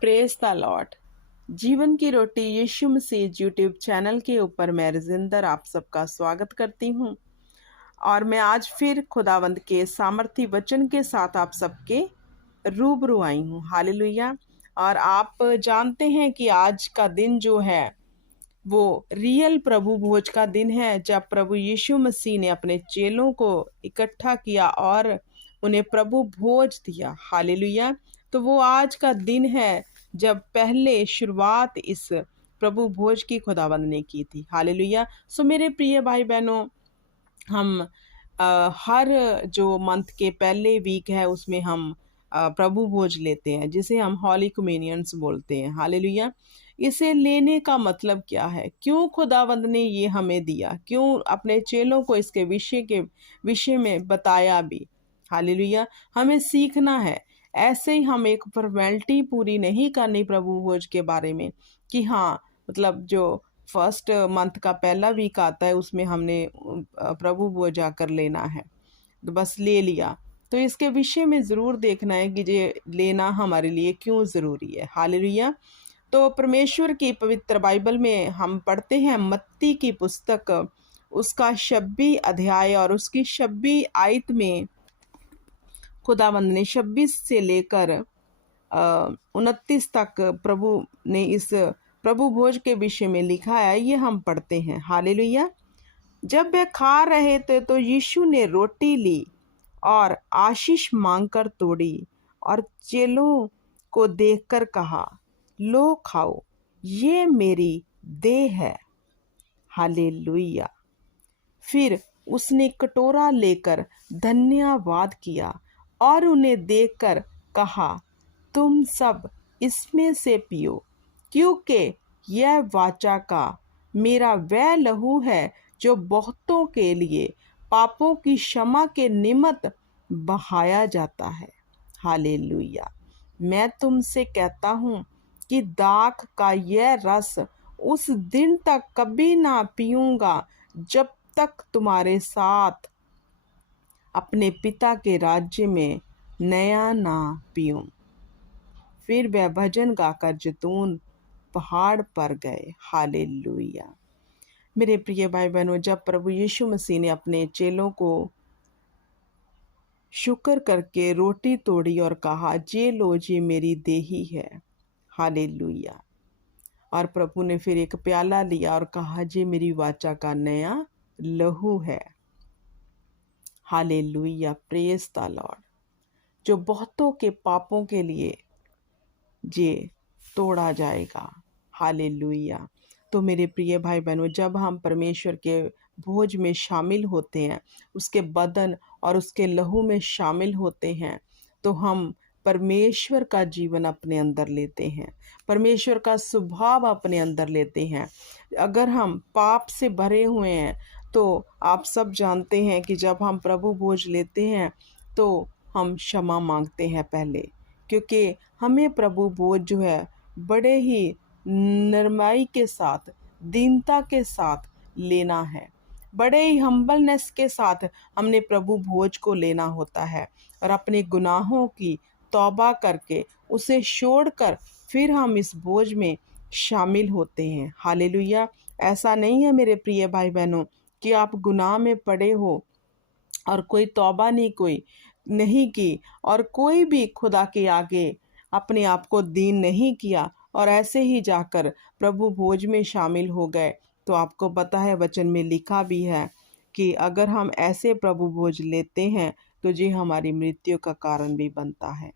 Praise the Lord. जीवन की रोटी यीशु मसीह YouTube channel के ऊपर मैं रजिंदर आप सबका स्वागत करती हूँ और मैं आज फिर खुदावंद के सामर्थी वचन के साथ आप सबके रूबरू आई हूँ। हालेलुया। और आप जानते हैं कि आज का दिन जो है वो रियल प्रभु भोज का दिन है, जब प्रभु यीशु मसीह ने अपने चेलों को इकट्ठा किया और उन्हें प्रभु भोज दिया। हालेलुया। तो वो आज का दिन है जब पहले शुरुआत इस प्रभु भोज की खुदावंद ने की थी। हालेलुया। सो मेरे प्रिय भाई बहनों, हम हर जो मंथ के पहले वीक है उसमें हम प्रभु भोज लेते हैं, जिसे हम हॉली कम्युनियंस बोलते हैं। हालेलुया। इसे लेने का मतलब क्या है? क्यों खुदावंद ने ये हमें दिया? क्यों अपने चेलों को इसके विषय में बताया भी? हालेलुया। हमें सीखना है। ऐसे ही हम एक फॉर्मेलिटी पूरी नहीं करनी प्रभु भोज के बारे में कि हाँ, मतलब जो फर्स्ट मंथ का पहला वीक आता है उसमें हमने प्रभु भोज जाकर लेना है, तो बस ले लिया। तो इसके विषय में ज़रूर देखना है कि ये लेना हमारे लिए क्यों ज़रूरी है। हालेलुया। तो परमेश्वर की पवित्र बाइबल में हम पढ़ते हैं मत्ती की पुस्तक, उसका 26 अध्याय और उसकी 26 आयत में खुदावंद ने 26 से लेकर 29 तक प्रभु ने इस प्रभु भोज के विषय में लिखा है। ये हम पढ़ते हैं। हालेलुया। जब वे खा रहे थे तो यीशु ने रोटी ली और आशीष मांगकर तोड़ी और चेलों को देखकर कहा, लो खाओ, ये मेरी देह है। हालेलुया। फिर उसने कटोरा लेकर धन्यवाद किया और उन्हें देखकर कहा, तुम सब इसमें से पियो, क्योंकि यह वाचा का मेरा वह लहू है जो बहुतों के लिए पापों की क्षमा के निमित्त बहाया जाता है। हालेलुया। मैं तुमसे कहता हूँ कि दाख का यह रस उस दिन तक कभी ना पीऊँगा जब तक तुम्हारे साथ अपने पिता के राज्य में नया ना पीऊँ। फिर वह भजन गाकर जैतून पहाड़ पर गए। हालेलुया। मेरे प्रिय भाई बहनों, जब प्रभु यीशु मसीह ने अपने चेलों को शुक्र करके रोटी तोड़ी और कहा, जे लो, जी मेरी देही है। हालेलुया। और प्रभु ने फिर एक प्याला लिया और कहा, जे मेरी वाचा का नया लहू है। हालेलुया। Praise the Lord. जो बहुतों के पापों के लिए जे तोड़ा जाएगा। हालेलुया। तो मेरे प्रिय भाई बहनों, जब हम परमेश्वर के भोज में शामिल होते हैं, उसके बदन और उसके लहू में शामिल होते हैं, तो हम परमेश्वर का जीवन अपने अंदर लेते हैं, परमेश्वर का स्वभाव अपने अंदर लेते हैं। अगर हम पाप से भरे हुए हैं तो आप सब जानते हैं कि जब हम प्रभु भोज लेते हैं तो हम क्षमा मांगते हैं पहले, क्योंकि हमें प्रभु भोज जो है बड़े ही नरमाई के साथ, दीनता के साथ लेना है। बड़े ही हम्बलनेस के साथ हमने प्रभु भोज को लेना होता है और अपने गुनाहों की तौबा करके उसे छोड़कर फिर हम इस भोज में शामिल होते हैं। हालेलुया। ऐसा नहीं है मेरे प्रिय भाई बहनों कि आप गुनाह में पड़े हो और कोई तौबा नहीं की और कोई भी खुदा के आगे अपने आप को दीन नहीं किया और ऐसे ही जाकर प्रभु भोज में शामिल हो गए। तो आपको पता है, वचन में लिखा भी है कि अगर हम ऐसे प्रभु भोज लेते हैं तो ये हमारी मृत्यु का कारण भी बनता है।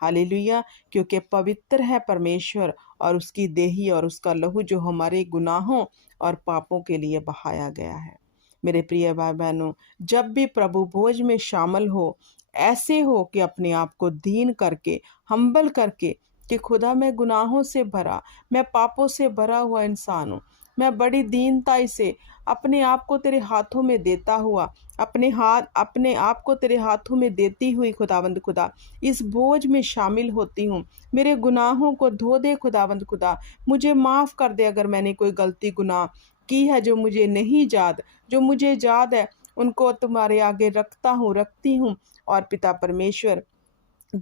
हालेलुया। क्योंकि पवित्र है परमेश्वर और उसकी देही और उसका लहू जो हमारे गुनाहों और पापों के लिए बहाया गया है। मेरे प्रिय भाई बहनों, जब भी प्रभु भोज में शामिल हो, ऐसे हो कि अपने आप को दीन करके, हम्बल करके कि खुदा मैं गुनाहों से भरा, मैं पापों से भरा हुआ इंसान हूँ, मैं बड़ी दीनता से अपने आप को तेरे हाथों में देता हुआ, अपने आप को तेरे हाथों में देती हुई खुदावंद खुदा इस भोज में शामिल होती हूँ। मेरे गुनाहों को धो दे खुदावंद खुदा, मुझे माफ़ कर दे अगर मैंने कोई गलती गुनाह की है जो मुझे नहीं याद, जो मुझे याद है उनको तुम्हारे आगे रखती हूँ। और पिता परमेश्वर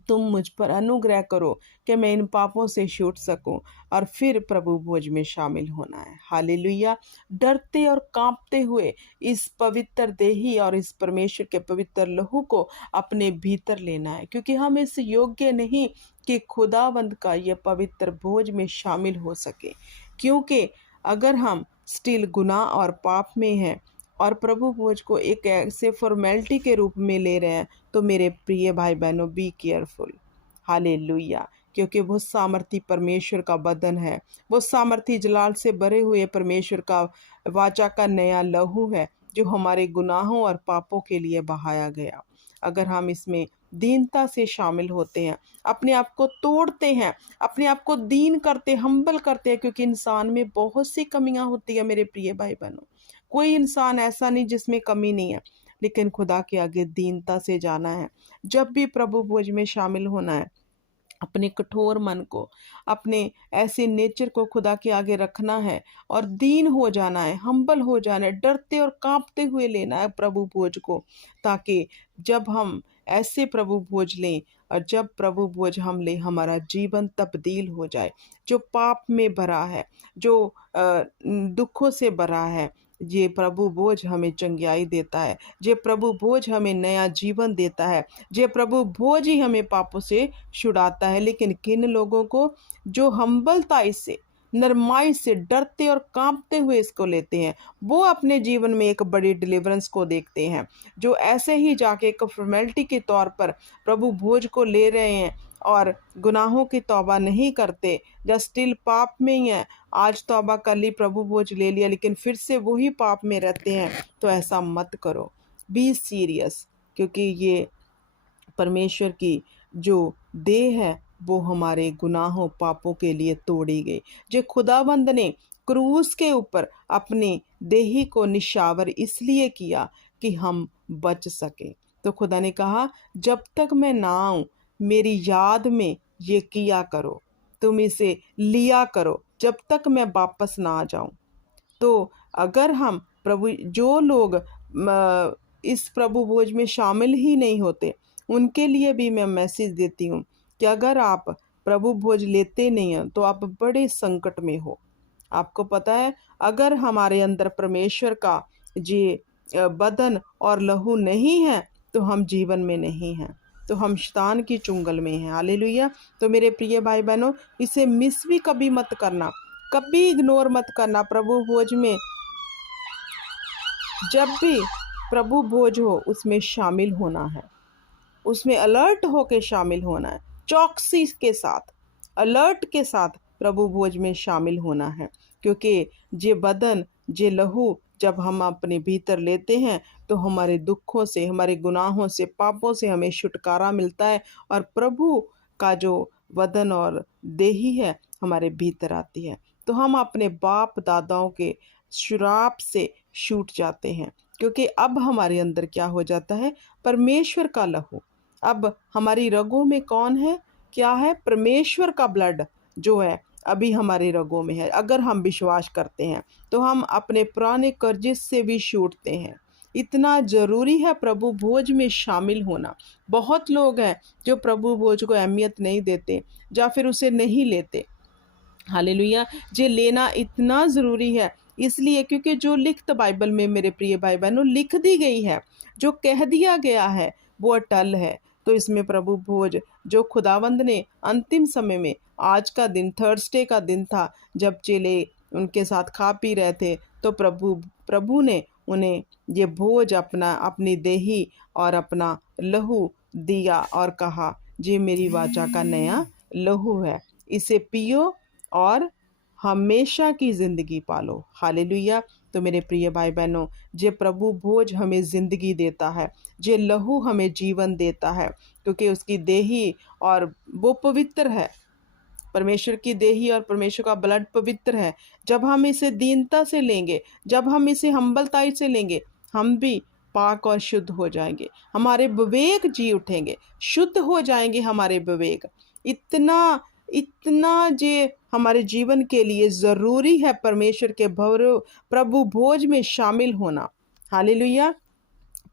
तुम मुझ पर अनुग्रह करो कि मैं इन पापों से छूट सकूं और फिर प्रभु भोज में शामिल होना है। हालेलुया। डरते और कांपते हुए इस पवित्र देही और इस परमेश्वर के पवित्र लहू को अपने भीतर लेना है, क्योंकि हम इस योग्य नहीं कि खुदावंद का यह पवित्र भोज में शामिल हो सके। क्योंकि अगर हम स्टिल गुनाह और पाप में हैं और प्रभु भोज को एक ऐसे फॉर्मेलिटी के रूप में ले रहे हैं, तो मेरे प्रिय भाई बहनों, बी केयरफुल। हालेलुया। क्योंकि वो सामर्थी परमेश्वर का बदन है, वो सामर्थी जलाल से भरे हुए परमेश्वर का वाचा का नया लहू है, जो हमारे गुनाहों और पापों के लिए बहाया गया। अगर हम इसमें दीनता से शामिल होते हैं, अपने आप को तोड़ते हैं, अपने आप को दीन करते, हम्बल करते हैं, क्योंकि इंसान में बहुत सी कमियां होती है मेरे प्रिय भाई बहनों। कोई इंसान ऐसा नहीं जिसमें कमी नहीं है, लेकिन खुदा के आगे दीनता से जाना है। जब भी प्रभु भोज में शामिल होना है, अपने कठोर मन को, अपने ऐसे नेचर को खुदा के आगे रखना है और दीन हो जाना है, हम्बल हो जाना है, डरते और कांपते हुए लेना है प्रभु भोज को, ताकि जब हम ऐसे प्रभु भोज लें और जब प्रभु भोज हम लें, हमारा जीवन तब्दील हो जाए। जो पाप में भरा है, जो दुखों से भरा है, ये प्रभु भोज हमें चंगियाई देता है। ये प्रभु भोज हमें नया जीवन देता है। ये प्रभु भोज ही हमें पापों से छुड़ाता है। लेकिन किन लोगों को जो हम्बलताई से, नरमाई से, डरते और कांपते हुए इसको लेते हैं, वो अपने जीवन में एक बड़ी डिलीवरेंस को देखते हैं। जो ऐसे ही जाके एक फॉर्मेलिटी के तौर पर प्रभु भोज को ले रहे हैं और गुनाहों की तौबा नहीं करते, या स्टिल पाप में ही है, आज तौबा कर ली, प्रभु भोज ले लिया, लेकिन फिर से वही पाप में रहते हैं, तो ऐसा मत करो। Be serious. क्योंकि ये परमेश्वर की जो देह है, वो हमारे गुनाहों पापों के लिए तोड़ी गई। जो खुदावंद ने क्रूस के ऊपर अपने देही को निशावर इसलिए किया कि हम बच सके। तो खुदा ने कहा, जब तक मैं ना आऊं, मेरी याद में ये किया करो, तुम इसे लिया करो, जब तक मैं वापस ना आ जाऊं। तो अगर हम जो लोग इस प्रभु भोज में शामिल ही नहीं होते, उनके लिए भी मैं मैसेज देती हूँ कि अगर आप प्रभु भोज लेते नहीं हैं, तो आप बड़े संकट में हो। आपको पता है, अगर हमारे अंदर परमेश्वर का ये बदन और लहू नहीं है, तो हम जीवन में नहीं हैं, तो हम शैतान की चुंगल में हैं। हालेलुया। तो मेरे प्रिय भाई बहनों, इसे मिस भी कभी मत करना, कभी इग्नोर मत करना। प्रभु भोज में जब भी प्रभु भोज हो, उसमें शामिल होना है, उसमें अलर्ट होके शामिल होना है, चौकसी के साथ, अलर्ट के साथ प्रभु भोज में शामिल होना है। क्योंकि ये बदन, ये लहू जब हम अपने भीतर लेते हैं, तो हमारे दुखों से, हमारे गुनाहों से, पापों से हमें छुटकारा मिलता है, और प्रभु का जो बदन और देही है हमारे भीतर आती है, तो हम अपने बाप दादाओं के श्राप से छूट जाते हैं। क्योंकि अब हमारे अंदर क्या हो जाता है, परमेश्वर का लहू। अब हमारी रगों में कौन है, क्या है, परमेश्वर का ब्लड जो है अभी हमारे रगों में है। अगर हम विश्वास करते हैं, तो हम अपने पुराने कर्जे से भी छूटते हैं। इतना ज़रूरी है प्रभु भोज में शामिल होना। बहुत लोग हैं जो प्रभु भोज को अहमियत नहीं देते, या फिर उसे नहीं लेते। हालेलुया। ये लेना इतना ज़रूरी है, इसलिए क्योंकि जो लिखत बाइबल में मेरे प्रिय भाई बहनों लिख दी गई है, जो कह दिया गया है, वो अटल है। तो इसमें प्रभु भोज जो खुदावंद ने अंतिम समय में, आज का दिन थर्सडे का दिन था, जब चेले उनके साथ खा पी रहे थे, तो प्रभु ने उन्हें ये भोज अपनी देही और अपना लहू दिया और कहा, ये मेरी वाचा का नया लहू है, इसे पियो और हमेशा की ज़िंदगी पालो। हालेलुया। तो मेरे प्रिय भाई बहनों, जे प्रभु भोज हमें ज़िंदगी देता है, जे लहू हमें जीवन देता है, क्योंकि उसकी देही और वो पवित्र है। परमेश्वर की देही और परमेश्वर का ब्लड पवित्र है। जब हम इसे दीनता से लेंगे, जब हम इसे हम्बलताई से लेंगे, हम भी पाक और शुद्ध हो जाएंगे। हमारे विवेक जी उठेंगे, शुद्ध हो जाएंगे हमारे विवेक। इतना इतना जे हमारे जीवन के लिए ज़रूरी है परमेश्वर के प्रभु भोज में शामिल होना। हालेलुया।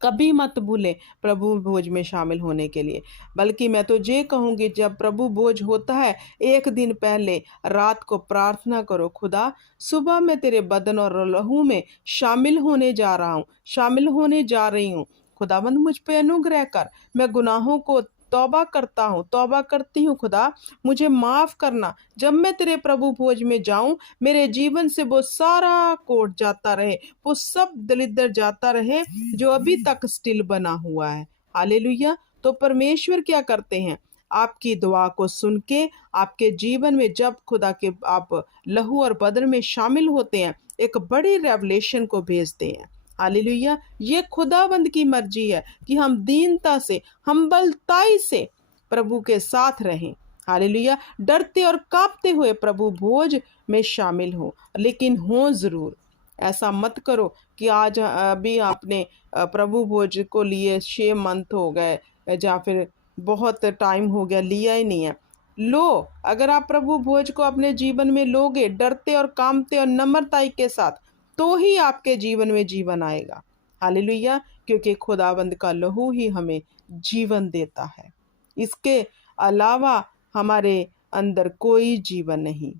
कभी मत भूलें प्रभु भोज में शामिल होने के लिए। बल्कि मैं तो ये कहूँगी, जब प्रभु भोज होता है एक दिन पहले रात को प्रार्थना करो, खुदा सुबह मैं तेरे बदन और लहू में शामिल होने जा रहा हूँ, शामिल होने जा रही हूँ। खुदावंद मुझ पे अनुग्रह कर, मैं गुनाहों को तौबा करता हूँ, तौबा करती हूँ। खुदा मुझे माफ़ करना। जब मैं तेरे प्रभु भोज में जाऊँ, मेरे जीवन से वो सारा कोट जाता रहे, वो सब दलिद्दर जाता रहे जो अभी तक स्टिल बना हुआ है। हालेलुया। तो परमेश्वर क्या करते हैं, आपकी दुआ को सुन के आपके जीवन में जब खुदा के आप लहू और बदन में शामिल होते हैं, एक बड़ी रेवलेशन को भेजते हैं। हालेलुया। ये खुदाबंद की मर्जी है कि हम दीनता से, हम्बलताई से प्रभु के साथ रहें। हालेलुया। डरते और कांपते हुए प्रभु भोज में शामिल हो, लेकिन हो जरूर। ऐसा मत करो कि आज अभी आपने प्रभु भोज को लिए 6 मंथ हो गए, या फिर बहुत टाइम हो गया, लिया ही नहीं है। लो, अगर आप प्रभु भोज को अपने जीवन में लोगे डरते और कांपते और नम्रताई के साथ, तो ही आपके जीवन में जीवन आएगा। हालेलुया। क्योंकि खुदावंद का लहू ही हमें जीवन देता है, इसके अलावा हमारे अंदर कोई जीवन नहीं।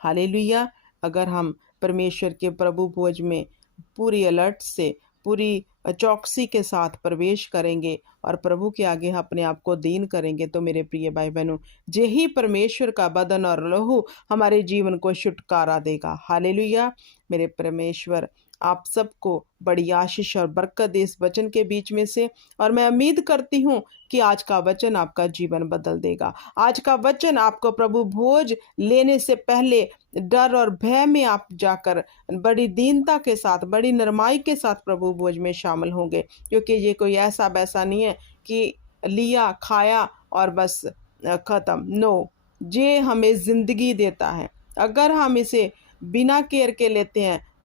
हालेलुया। अगर हम परमेश्वर के प्रभु भोज में पूरी अलर्ट से, पूरी चौकसी के साथ प्रवेश करेंगे और प्रभु के आगे अपने आप को दीन करेंगे, तो मेरे प्रिय भाई बहनों, यही परमेश्वर का बदन और लहू हमारे जीवन को छुटकारा देगा। हालेलुया। मेरे परमेश्वर आप सबको बड़ी आशीष और बरकत दे इस वचन के बीच में से, और मैं उम्मीद करती हूँ कि आज का वचन आपका जीवन बदल देगा। आज का वचन आपको प्रभु भोज लेने से पहले डर और भय में आप जाकर बड़ी दीनता के साथ, बड़ी नरमाई के साथ प्रभु भोज में शामिल होंगे। क्योंकि ये कोई ऐसा वैसा नहीं है कि लिया खाया और बस ख़त्म। नो, ये हमें ज़िंदगी देता है। अगर हम इसे बिना केयर के लेते हैं